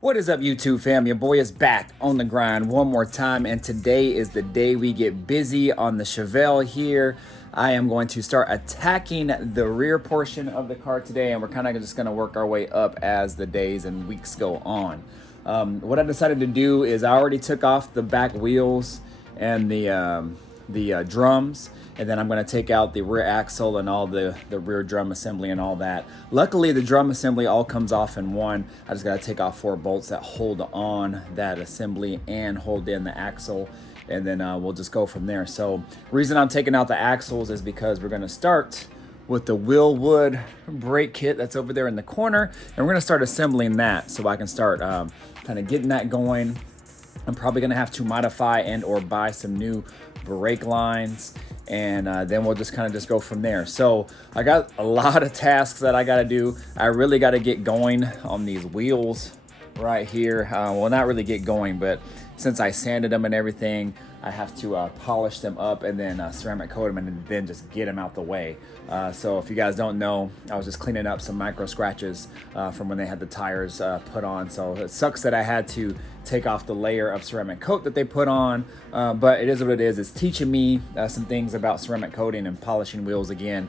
What is up, YouTube fam? Your boy is back on the grind one more time, and today is the day we get busy on the Chevelle here. I am going to start attacking the rear portion of the car today, and we're kind of just going to work our way up as the days and weeks go on. What I decided to do is I already took off the back wheels and the drums, and then I'm going to take out the rear axle and all the rear drum assembly and all that. Luckily, the drum assembly all comes off in one. I just got to take off 4 bolts that hold on that assembly and hold in the axle, and then we'll just go from there. So reason I'm taking out the axles is because we're going to start with the Willwood brake kit that's over there in the corner, and we're going to start assembling that so I can start kind of getting that going. I'm probably going to have to modify and or buy some new brake lines, and then we'll just kind of just go from there. So I got a lot of tasks that I got to do. I really got to get going on these wheels right here. Well, not really get going, but since I sanded them and everything, I have to polish them up and then ceramic coat them and then just get them out the way. So if you guys don't know, I was just cleaning up some micro scratches from when they had the tires put on. So it sucks that I had to take off the layer of ceramic coat that they put on, but it is what it is. It's teaching me some things about ceramic coating and polishing wheels again.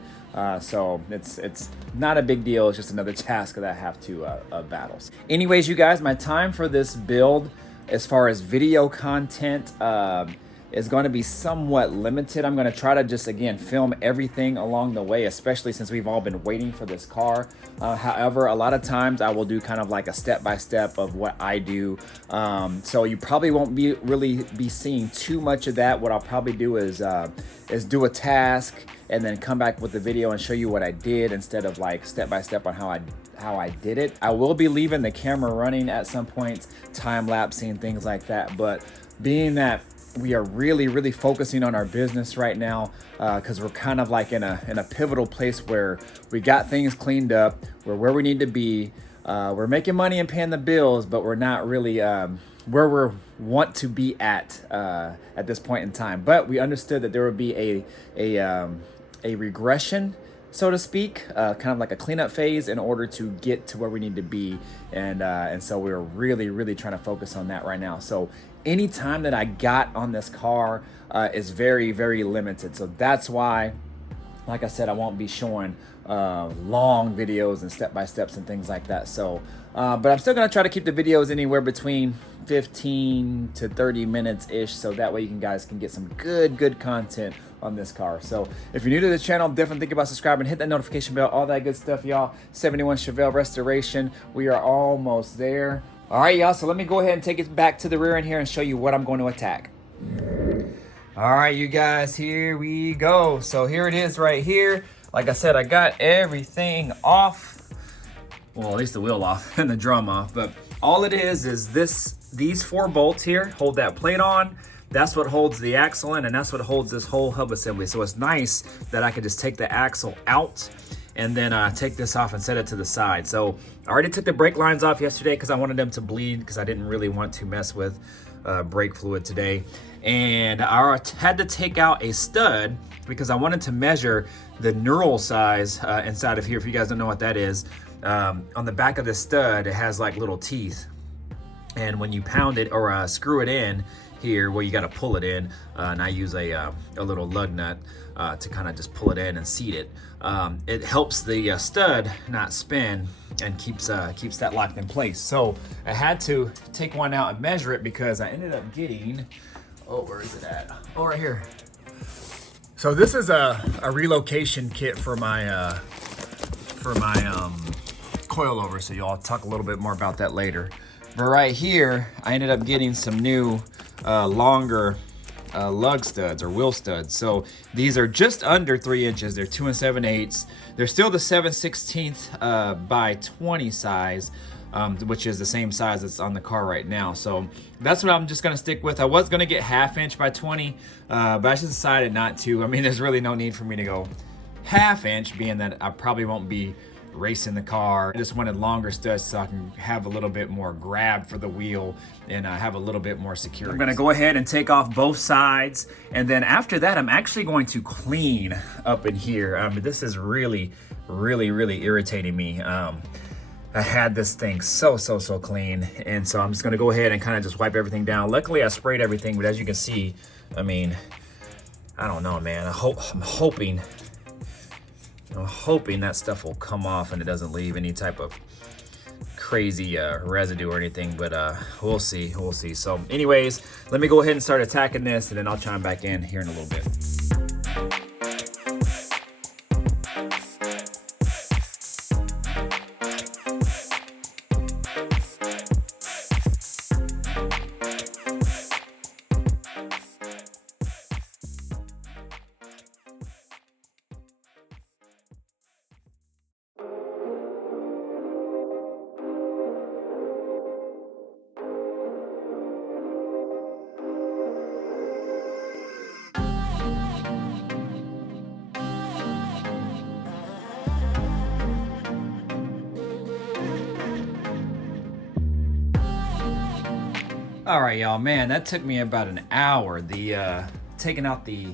So it's not a big deal. It's just another task that I have to battle. Anyways, you guys, my time for this build as far as video content is going to be somewhat limited. I'm going to try to just, again, film everything along the way, especially since we've all been waiting for this car. However, a lot of times I will do kind of like a step-by-step of what I do. So you probably won't really be seeing too much of that. What I'll probably do is do a task and then come back with the video and show you what I did instead of like step-by-step on how I did it. I will be leaving the camera running at some points, time-lapsing, things like that. But being that we are really focusing on our business right now, because we're kind of like in a pivotal place where we got things cleaned up, we're where we need to be, we're making money and paying the bills, but we're not really where we want to be at this point in time. But we understood that there would be a regression, so to speak, kind of like a cleanup phase in order to get to where we need to be, and so we're really trying to focus on that right now. So any time that I got on this car is very limited. So that's why, like I said, I won't be showing long videos and step-by-steps and things like that. So but I'm still gonna try to keep the videos anywhere between 15 to 30 minutes ish, so that way you guys can get some good content on this car. So if you're new to the channel, definitely think about subscribing, hit that notification bell, all that good stuff, y'all. 71 Chevelle restoration, we are almost there. All right, y'all, so let me go ahead and take it back to the rear end here and show you what I'm going to attack. All right, you guys, here we go. So here it is right here. Like I said, I got everything off. Well, at least the wheel off and the drum off. But all it is these 4 bolts here hold that plate on. That's what holds the axle in, and that's what holds this whole hub assembly. So it's nice that I could just take the axle out and then take this off and set it to the side. So I already took the brake lines off yesterday because I wanted them to bleed, because I didn't really want to mess with brake fluid today. And I had to take out a stud because I wanted to measure the knurl size inside of here. If you guys don't know what that is, on the back of this stud, it has like little teeth. And when you pound it or screw it in here, where you got to pull it in, and I use a little lug nut to kind of just pull it in and seat it. It helps the stud not spin and keeps that locked in place. So I had to take one out and measure it because I ended up getting, oh, where is it at? Oh, right here. So this is a relocation kit for my coilover. So y'all talk a little bit more about that later. But right here, I ended up getting some new longer lug studs or wheel studs. So these are just under 3 inches. They're 2 7/8. They're still the 7/16 by 20 size, which is the same size that's on the car right now. So that's what I'm just gonna stick with. I was gonna get 1/2 inch by 20, but I just decided not to. I mean, there's really no need for me to go 1/2 inch, being that I probably won't be racing the car. I just wanted longer studs so I can have a little bit more grab for the wheel and have a little bit more security. I'm gonna go ahead and take off both sides, and then after that I'm actually going to clean up in here. This is really irritating me. I had this thing so clean, and so I'm just gonna go ahead and kind of just wipe everything down. Luckily I sprayed everything, but as you can see, I mean, I don't know, man. I'm hoping that stuff will come off and it doesn't leave any type of crazy residue or anything, but we'll see. So anyways, let me go ahead and start attacking this, and then I'll chime back in here in a little bit. All right, y'all, man, that took me about an hour. The taking out the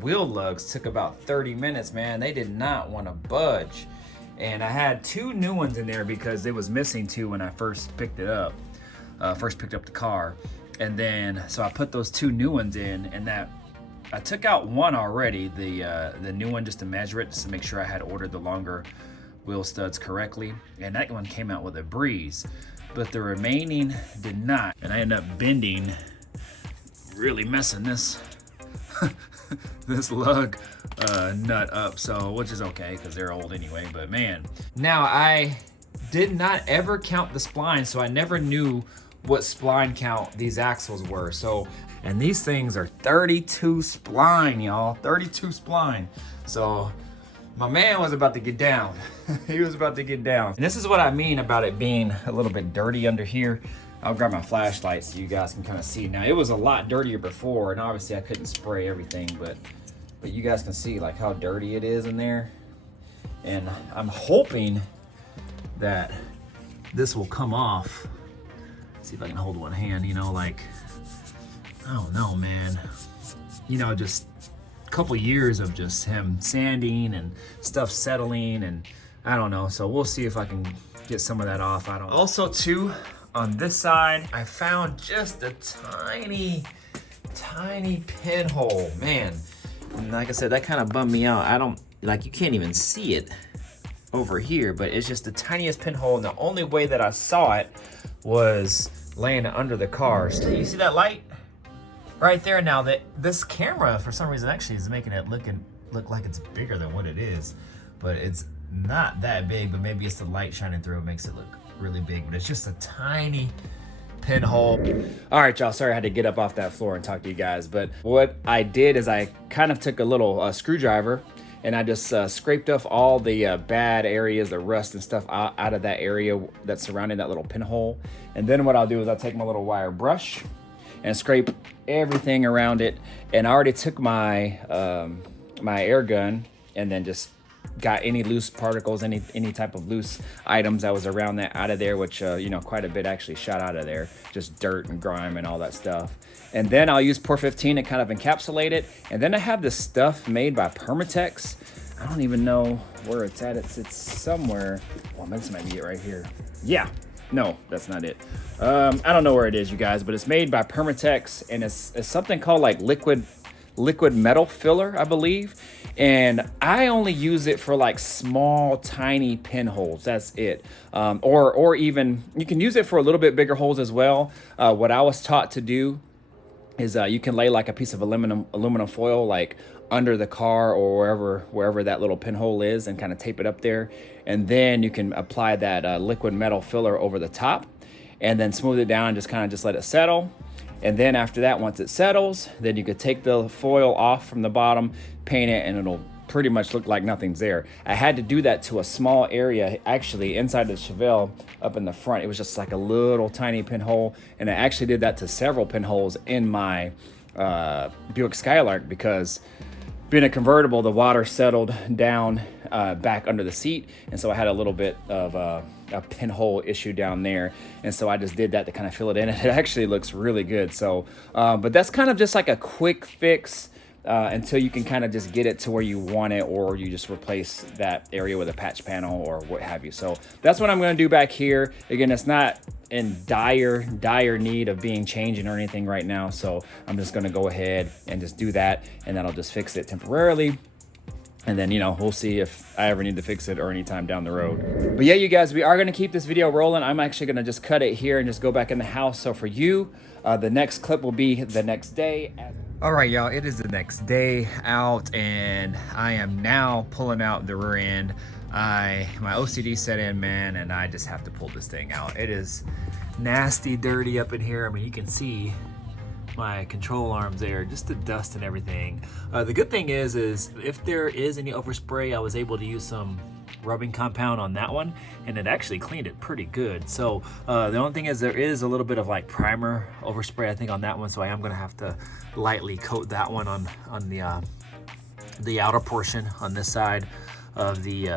wheel lugs took about 30 minutes, man. They did not want to budge. And I had 2 new ones in there because it was missing 2 when I first picked it up, picked up the car. And then, so I put those 2 new ones in, and that, I took out one already, the new one, just to measure it, just to make sure I had ordered the longer wheel studs correctly. And that one came out with a breeze, but the remaining did not. And I ended up bending, really messing this this lug nut up, so, which is okay because they're old anyway. But man, now I did not ever count the spline, so I never knew what spline count these axles were. So, and these things are 32 spline, y'all, 32 spline. So my man was about to get down. He was about to get down. And this is what I mean about it being a little bit dirty under here. I'll grab my flashlight so you guys can kind of see. Now, it was a lot dirtier before, and obviously I couldn't spray everything, but you guys can see like how dirty it is in there. And I'm hoping that this will come off. Let's see if I can hold one hand, you know, like, I don't know, man. You know, just a couple years of just him sanding and stuff settling, and I don't know. So we'll see if I can get some of that off. I don't know. Also too, on this side, I found just a tiny pinhole, man. And like I said, that kind of bummed me out. I don't, like, you can't even see it over here, but it's just the tiniest pinhole, and the only way that I saw it was laying it under the car. So you see that light right there? Now that this camera, for some reason, actually is making it look like it's bigger than what it is, but it's not that big. But maybe it's the light shining through, it makes it look really big, but it's just a tiny pinhole. All right, y'all, sorry I had to get up off that floor and talk to you guys, but what I did is I kind of took a little screwdriver, and I just scraped off all the bad areas, the rust and stuff out of that area that's surrounding that little pinhole. And then what I'll do is I'll take my little wire brush and scrape everything around it. And I already took my my air gun and then just got any loose particles, any type of loose items that was around that out of there, which you know, quite a bit actually shot out of there, just dirt and grime and all that stuff. And then I'll use Pour 15 to kind of encapsulate it. And then I have this stuff made by Permatex. I don't even know where it's at. It's somewhere. Well, this might be it right here. Yeah, no, that's not it. I don't know where it is, you guys, but it's made by Permatex, and it's something called like liquid liquid metal filler, I believe. And I only use it for like small, tiny pinholes. That's it. Or even you can use it for a little bit bigger holes as well. What I was taught to do is you can lay like a piece of aluminum foil like under the car or wherever that little pinhole is, and kind of tape it up there, and then you can apply that liquid metal filler over the top, and then smooth it down and just kind of just let it settle. And then after that, once it settles, then you could take the foil off from the bottom, paint it, and it'll pretty much look like nothing's there. I had to do that to a small area actually inside the Chevelle up in the front. It was just like a little tiny pinhole, and I actually did that to several pinholes in my Buick Skylark, because being a convertible, the water settled down back under the seat, and so I had a little bit of a pinhole issue down there, and so I just did that to kind of fill it in, and it actually looks really good. So but that's kind of just like a quick fix until you can kind of just get it to where you want it, or you just replace that area with a patch panel or what have you. So that's what I'm going to do back here. Again, it's not in dire need of being changed or anything right now, so I'm just going to go ahead and just do that, and that'll just fix it temporarily. And then, you know, we'll see if I ever need to fix it or anytime down the road. But yeah, you guys, we are going to keep this video rolling. I'm actually going to just cut it here and just go back in the house. So for you, the next clip will be the next day. All right, y'all, it is the next day out, and I am now pulling out the rear end. My OCD set in, man, and I just have to pull this thing out. It is nasty dirty up in here. I mean, you can see my control arms there, just the dust and everything. The good thing is if there is any overspray, I was able to use some rubbing compound on that one, and it actually cleaned it pretty good. So the only thing is there is a little bit of like primer overspray, I think, on that one, so I am gonna have to lightly coat that one on the outer portion on this side of the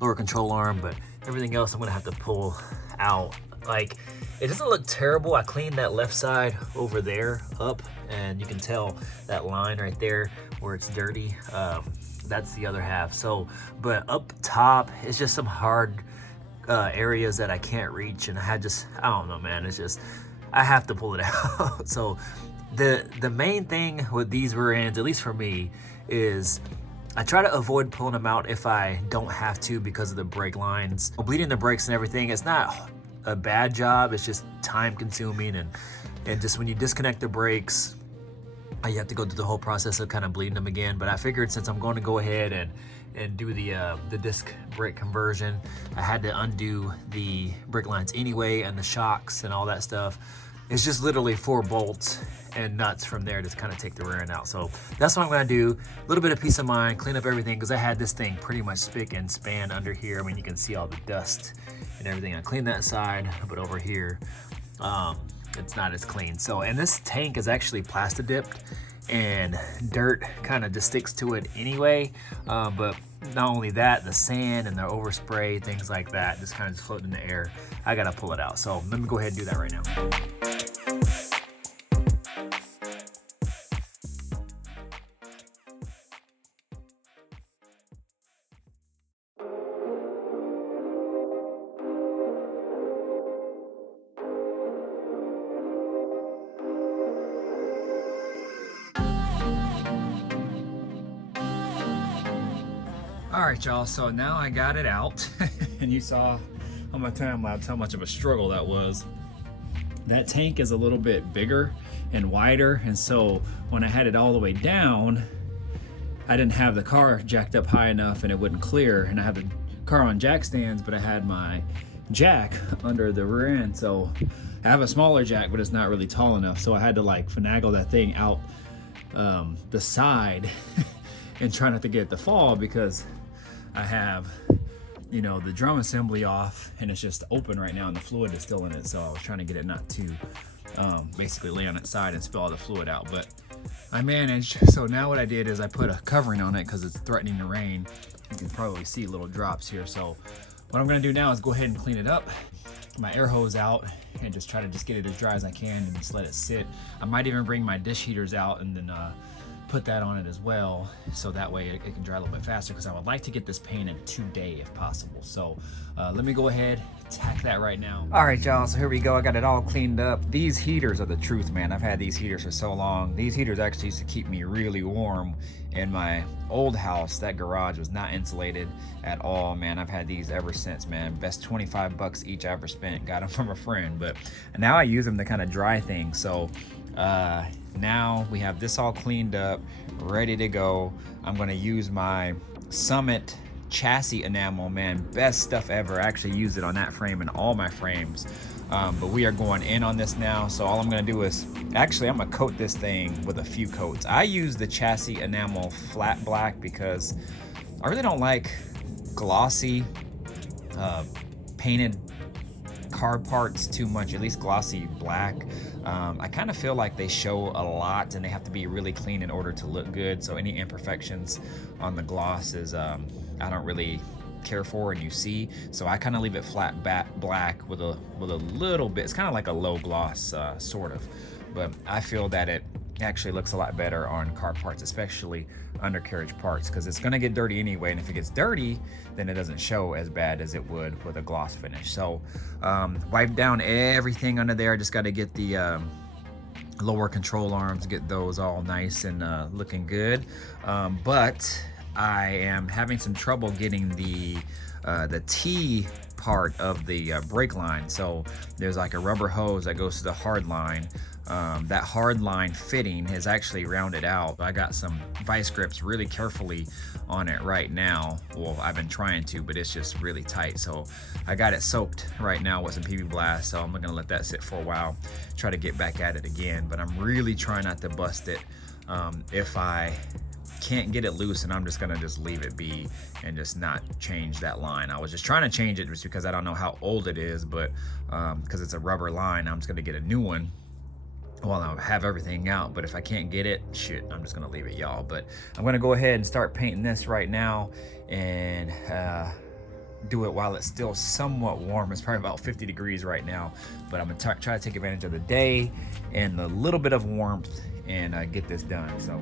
lower control arm. But everything else I'm gonna have to pull out. Like, it doesn't look terrible. I cleaned that left side over there up, and you can tell that line right there where it's dirty. That's the other half. So, but up top, it's just some hard areas that I can't reach, and I don't know, man. It's just, I have to pull it out. So the main thing with these rear ends, at least for me, is I try to avoid pulling them out if I don't have to, because of the brake lines. Bleeding the brakes and everything, it's not a bad job, it's just time consuming, and just when you disconnect the brakes, you have to go through the whole process of kind of bleeding them again. But I figured, since I'm going to go ahead and do the disc brake conversion, I had to undo the brake lines anyway, and the shocks and all that stuff. It's just literally 4 bolts and nuts from there to kind of take the rear end out. So that's what I'm gonna do. A little bit of peace of mind, clean up everything, because I had this thing pretty much spick and span under here. I mean, you can see all the dust and everything. I cleaned that side, but over here, it's not as clean. So, and this tank is actually plastic dipped, and dirt kind of just sticks to it anyway. But not only that, the sand and the overspray, things like that, just kind of floating in the air. I gotta pull it out. So let me go ahead and do that right now. All right, y'all, so now I got it out and you saw on my time lapse how much of a struggle that was. That tank is a little bit bigger and wider, and so when I had it all the way down, I didn't have the car jacked up high enough and it wouldn't clear. And I have the car on jack stands, but I had my jack under the rear end. So I have a smaller jack, but it's not really tall enough. So I had to like finagle that thing out the side and try not to get it to fall, because I have, you know, the drum assembly off and it's just open right now and the fluid is still in it. So I was trying to get it not to basically lay on its side and spill all the fluid out, but I managed. So now what I did is I put a covering on it because it's threatening to rain. You can probably see little drops here. So what I'm gonna do now is go ahead and clean it up, my air hose out, and just try to just get it as dry as I can and just let it sit. I might even bring my dish heaters out and then put that on it as well, so that way it can dry a little bit faster, because I would like to get this painted today if possible. So let me go ahead, tack that right now. All right, y'all, so here we go. I got it all cleaned up. These heaters are the truth, man. I've had these heaters for so long. These heaters actually used to keep me really warm in my old house. That garage was not insulated at all, man. I've had these ever since, man. Best 25 bucks each I ever spent. Got them from a friend, but now I use them to kind of dry things. So now we have this all cleaned up, ready to go. I'm gonna use my Summit chassis enamel, man. Best stuff ever. I actually use it on that frame and all my frames. But we are going in on this now. So all I'm gonna do is, actually I'm gonna coat this thing with a few coats. I use the chassis enamel flat black because I really don't like glossy painted car parts too much, at least glossy black. I kind of feel like they show a lot and they have to be really clean in order to look good. So any imperfections on the gloss is I don't really care for, and you see. So I kind of leave it flat black with a little bit. It's kind of like a low gloss sort of, but I feel that it actually looks a lot better on car parts, especially undercarriage parts, because it's gonna get dirty anyway, and if it gets dirty then it doesn't show as bad as it would with a gloss finish. So wipe down everything under there. Just got to get the lower control arms, get those all nice and looking good, but I am having some trouble getting the T part of the brake line. So there's like a rubber hose that goes to the hard line. That hard line fitting is actually rounded out. I got some vice grips really carefully on it right now. Well, I've been trying to, but it's just really tight. So I got it soaked right now with some PB Blast. So I'm gonna let that sit for a while, try to get back at it again. But I'm really trying not to bust it. If I can't get it loose, and I'm just gonna leave it be and just not change that line. I was just trying to change it just because I don't know how old it is, but because it's a rubber line, I'm just gonna get a new one. Well, I'll have everything out, but if I can't get it, shit, I'm just gonna leave it, y'all. But I'm gonna go ahead and start painting this right now and do it while it's still somewhat warm. It's probably about 50 degrees right now, but I'm gonna try to take advantage of the day and the little bit of warmth and get this done. So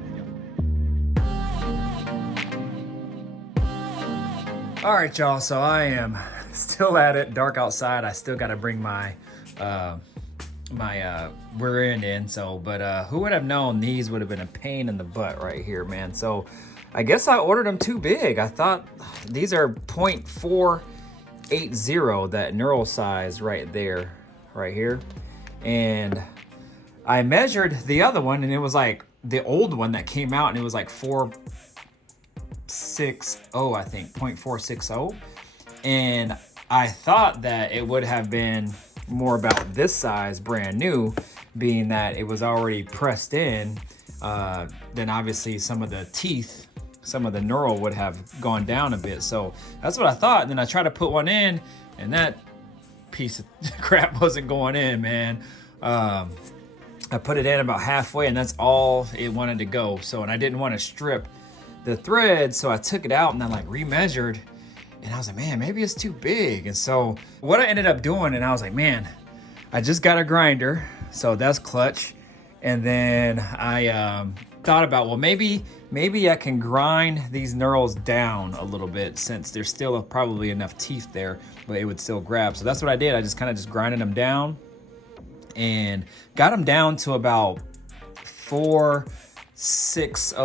all right, y'all, so I am still at it, dark outside. I still gotta bring my rear end in, so, but who would have known these would have been a pain in the butt right here, man. So I guess I ordered them too big. I thought these are 0.480, that knurl size right there, right here. And I measured the other one and it was like the old one that came out and it was like 460, I think, 0.460. And I thought that it would have been more about this size brand new, being that it was already pressed in. Then obviously some of the teeth, some of the knurl would have gone down a bit. So that's what I thought. And then I tried to put one in and that piece of crap wasn't going in, man. I put it in about halfway and that's all it wanted to go. So, and I didn't want to strip the thread, so I took it out and I like remeasured. And I was like, man, maybe it's too big. And so what I ended up doing, and I was like, man, I just got a grinder, so that's clutch. And then I thought about, well, maybe I can grind these knurls down a little bit, since there's still probably enough teeth there, but it would still grab. So that's what I did. I just kind of grinded them down and got them down to about 460,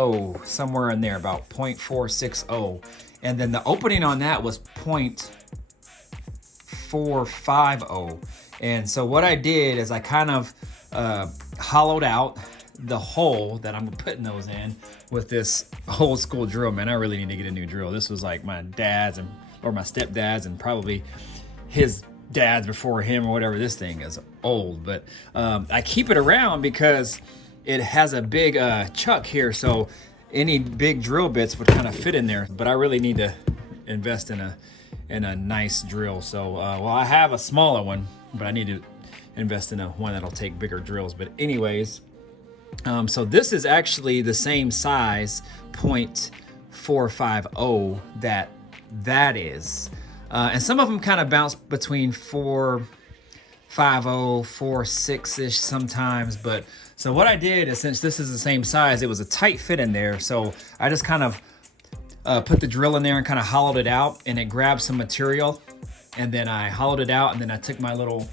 somewhere in there, about 0.460. And then the opening on that was 0.450. And so what I did is I kind of hollowed out the hole that I'm putting those in with this old school drill, man. I really need to get a new drill. This was like my dad's or my stepdad's and probably his dad's before him or whatever. This thing is old, but I keep it around because it has a big chuck here. So any big drill bits would kind of fit in there, but I really need to invest in a nice drill. So, well, I have a smaller one, but I need to invest in one that'll take bigger drills. But anyways, so this is actually the same size, 0.450 that is. And some of them kind of bounce between 450, 4.6-ish sometimes, but so what I did is, since this is the same size, it was a tight fit in there. So I just kind of put the drill in there and kind of hollowed it out, and it grabbed some material and then I hollowed it out, and then I took my little,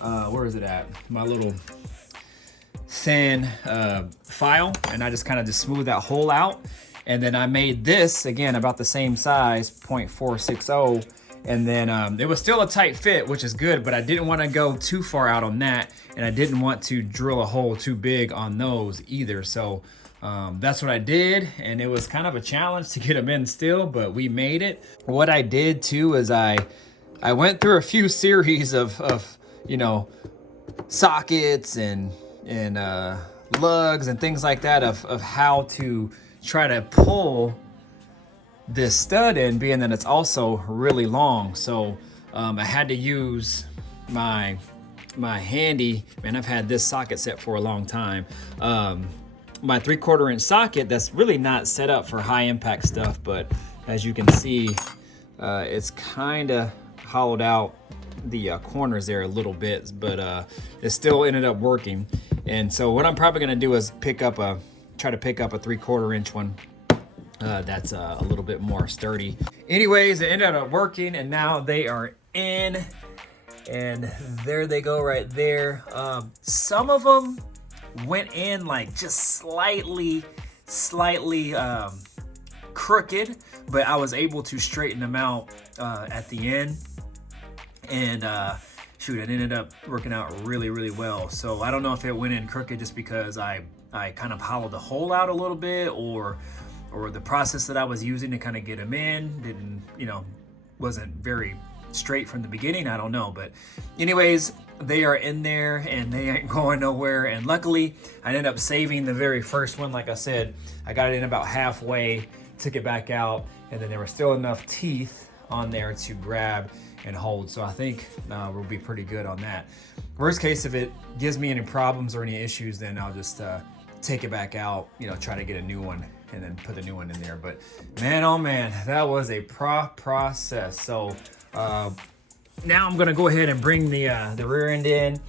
where is it at? My little sand file, and I just kind of just smoothed that hole out. And then I made this, again, about the same size, 0.460. And then it was still a tight fit, which is good, but I didn't want to go too far out on that. And I didn't want to drill a hole too big on those either. So that's what I did. And it was kind of a challenge to get them in still, but we made it. What I did too is I went through a few series of you know, sockets and lugs and things like that of how to try to pull this stud in, being that it's also really long. So I had to use my handy, man, I've had this socket set for a long time, my 3/4 inch socket that's really not set up for high impact stuff, but as you can see, it's kind of hollowed out the corners there a little bit, but it still ended up working. And so what I'm probably gonna do is try to pick up a 3/4 inch one that's a little bit more sturdy. Anyways, it ended up working, and now they are in, and there they go right there. Some of them went in like just slightly crooked, but I was able to straighten them out at the end, and shoot, it ended up working out really well. So I don't know if it went in crooked just because I kind of hollowed the hole out a little bit, or the process that I was using to kind of get them in wasn't very straight from the beginning. I don't know, but anyways, they are in there and they ain't going nowhere. And luckily I ended up saving the very first one. Like I said, I got it in about halfway, took it back out, and then there were still enough teeth on there to grab and hold. So I think we'll be pretty good on that. Worst case, if it gives me any problems or any issues, then I'll just take it back out, try to get a new one and then put the new one in there. But man, oh man, that was a process. So now I'm gonna go ahead and bring the rear end in.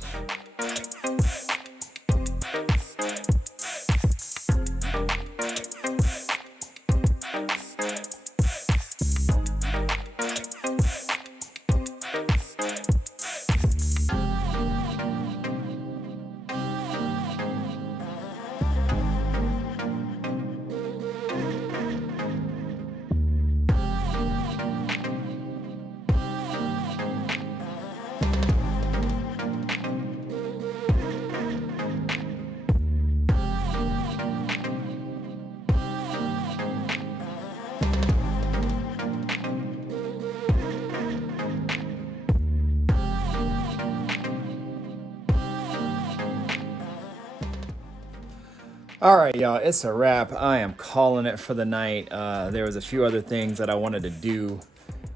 All right, y'all, it's a wrap. I am calling it for the night. There was a few other things that I wanted to do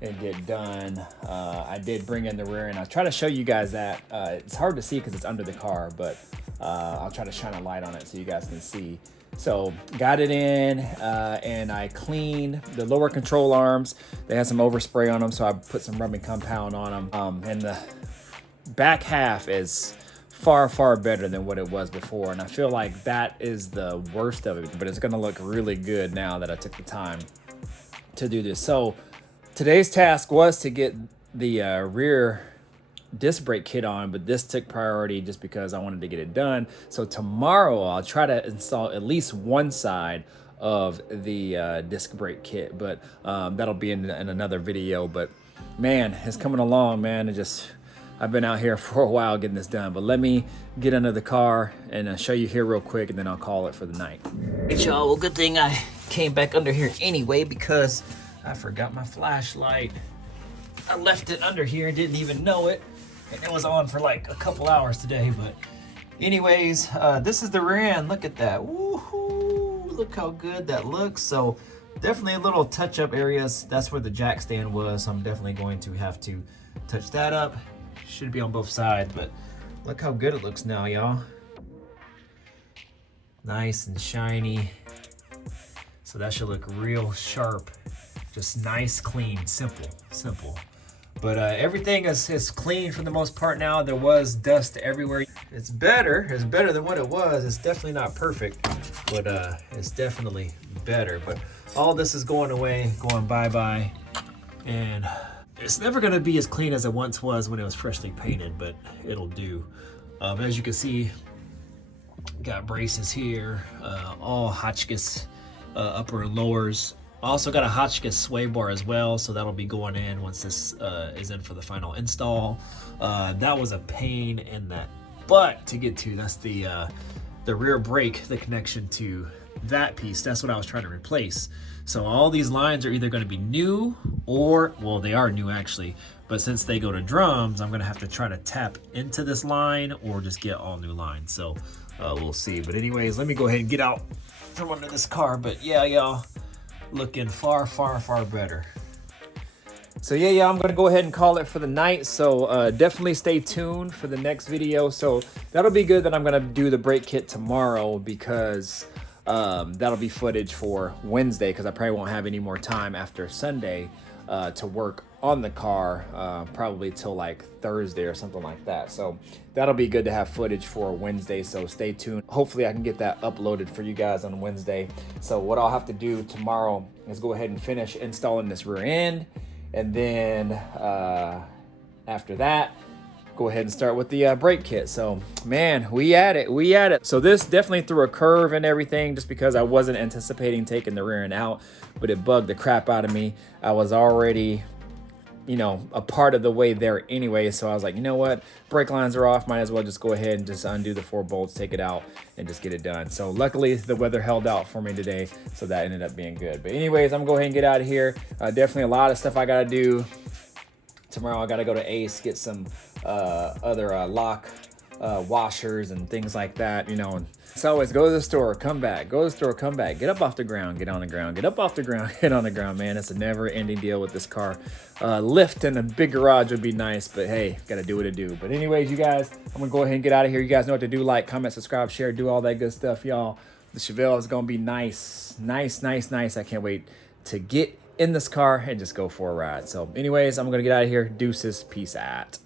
and get done. I did bring in the rear end. I'll try to show you guys that. It's hard to see because it's under the car, but I'll try to shine a light on it so you guys can see. So got it in, and I cleaned the lower control arms. They had some overspray on them, so I put some rubbing compound on them. And the back half is far better than what it was before, and I feel like that is the worst of it, but it's gonna look really good now that I took the time to do this. So today's task was to get the rear disc brake kit on, but this took priority just because I wanted to get it done. So tomorrow I'll try to install at least one side of the disc brake kit, but that'll be in another video. But man, it's coming along, man. I've been out here for a while getting this done, but let me get under the car and show you here real quick, and then I'll call it for the night. Hey, y'all, well, good thing I came back under here anyway, because I forgot my flashlight. I left it under here and didn't even know it, and it was on for like a couple hours today. But anyways, this is the rear end. Look at that. Woohoo! Look how good that looks. So definitely a little touch-up areas. That's where the jack stand was, so I'm definitely going to have to touch that up. Should be on both sides, but look how good it looks now, y'all. Nice and shiny. So that should look real sharp. Just nice, clean, simple. But everything is clean for the most part now. There was dust everywhere. It's better than what it was. It's definitely not perfect, but it's definitely better. But all this is going away, going bye-bye, and It's never going to be as clean as it once was when it was freshly painted, but it'll do. As you can see, got braces here, all Hotchkiss upper and lowers. Also got a Hotchkiss sway bar as well, so that'll be going in once this is in for the final install. That was a pain in the butt to get to. That's the rear brake, the connection to that piece. That's what I was trying to replace. So all these lines are either going to be new or, well, they are new actually, but since they go to drums, I'm going to have to try to tap into this line or just get all new lines. So we'll see. But anyways, let me go ahead and get out from under this car. But yeah, y'all, looking far, far, far better. So yeah, I'm gonna go ahead and call it for the night. So definitely stay tuned for the next video. So that'll be good that I'm gonna do the brake kit tomorrow, because that'll be footage for Wednesday, because I probably won't have any more time after Sunday to work on the car, probably till like Thursday or something like that. So that'll be good to have footage for Wednesday, so stay tuned. Hopefully I can get that uploaded for you guys on Wednesday. So what I'll have to do tomorrow is go ahead and finish installing this rear end, and then after that, go ahead and start with the brake kit. So man, we at it. So this definitely threw a curve and everything, just because I wasn't anticipating taking the rear end out, but it bugged the crap out of me. I was already, you know, a part of the way there anyway, so I was like, you know what, brake lines are off, might as well just go ahead and just undo the 4 bolts, take it out, and just get it done. So luckily the weather held out for me today, so that ended up being good. But anyways, I'm gonna go ahead and get out of here. Definitely a lot of stuff I gotta do tomorrow. I gotta go to Ace, get some other lock washers and things like that, you know. And it's always go to the store, come back, go to the store, come back, get up off the ground, get on the ground, get up off the ground, get on the ground, man. It's a never ending deal with this car. Lift in a big garage would be nice, but hey, gotta do what it do. But anyways, you guys, I'm gonna go ahead and get out of here. You guys know what to do: like, comment, subscribe, share, do all that good stuff, y'all. The Chevelle is gonna be nice. I can't wait to get in this car and just go for a ride. So anyways, I'm gonna get out of here. Deuces, peace out.